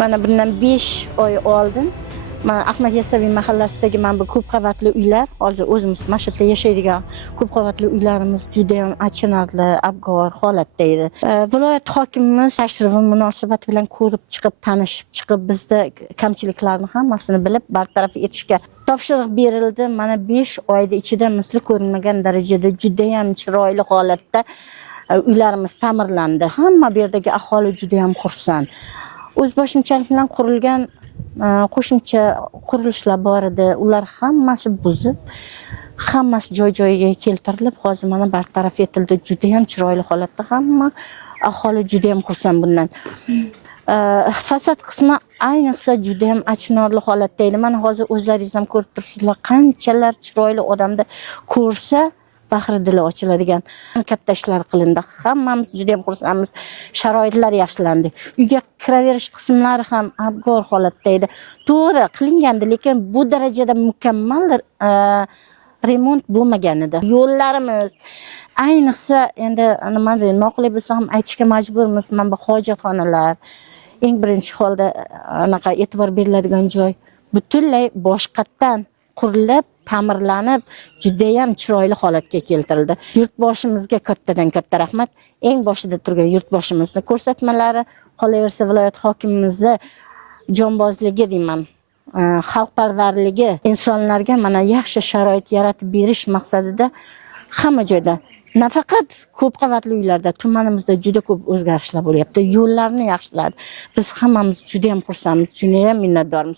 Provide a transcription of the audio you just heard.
Mana bundan 5 oy oldin mana Ahmad Yasaviy mahallasidagi mana bu ko'p qavatli uylar, hozir o'zimiz mana shu yerda yashaydigan ko'p qavatli uylarimiz juda ham achinarli, abgor holatda edi. Viloyat hokimimiz tashrifi munosabati bilan ko'rib chiqib, tanishib chiqib, bizda kamchiliklarni hammasini bilib bartaraf etishga topshiriq berildi. Mana 5 oyda ichida misli ko'rilmagan darajada juda ham chiroyli holatda uylarimiz ta'mirlandi. Hamma bu yerdagi aholi juda ham xursand. O'zboshimchalik bilan qurilgan qo'shimcha qurilishlar bor edi. Ular hammasi buzib, hammasi joy-joyiga keltirilib, hozir mana bartaraf etildi. Juda ham chiroyli holatda, hamma aholi juda ham xursand bundan. Fasad qismi ayniqsa juda ham achinarli holatda edi. Mana hozir o'zlaringiz ham ko'rib turibsizlar, qanchalar chiroyli odamni ko'rsa bahri dili ochiladigan katta ishlar qilindi. Hammamiz juda ham xursandmiz. Sharoitlar yaxshilandi. Uyga kiraverish qismlari ham abgor holatda edi. To'g'ri qilingandi, lekin bu darajada mukammal remont bo'lmagan edi. Yo'llarimiz ayniqsa endi nima deyman, noqulay bo'lsa ham aytishga majburmiz. Mana bu hojatxonalar eng birinchi holda anaqa e'tibor beriladigan joy butunlay boshqatdan qurilib, ta'mirlanib, juda ham chiroyli holatga keltirildi. Yurtboshimizga kattadan katta rahmat. Eng boshida turgan yurtboshimizni ko'rsatmalari, qolaversa viloyat hokimimizni jonbozligi deyman, xalqparvarligi, insonlarga mana yaxshi sharoit yaratib berish maqsadida hamma joyda, nafaqat ko'p qavatli uylarda, tumanimizda juda ko'p o'zgarishlar bo'lyapti. Yo'llarni yaxshiladi. Biz hammamiz juda ham xursandmiz, juda ham minnatdormiz.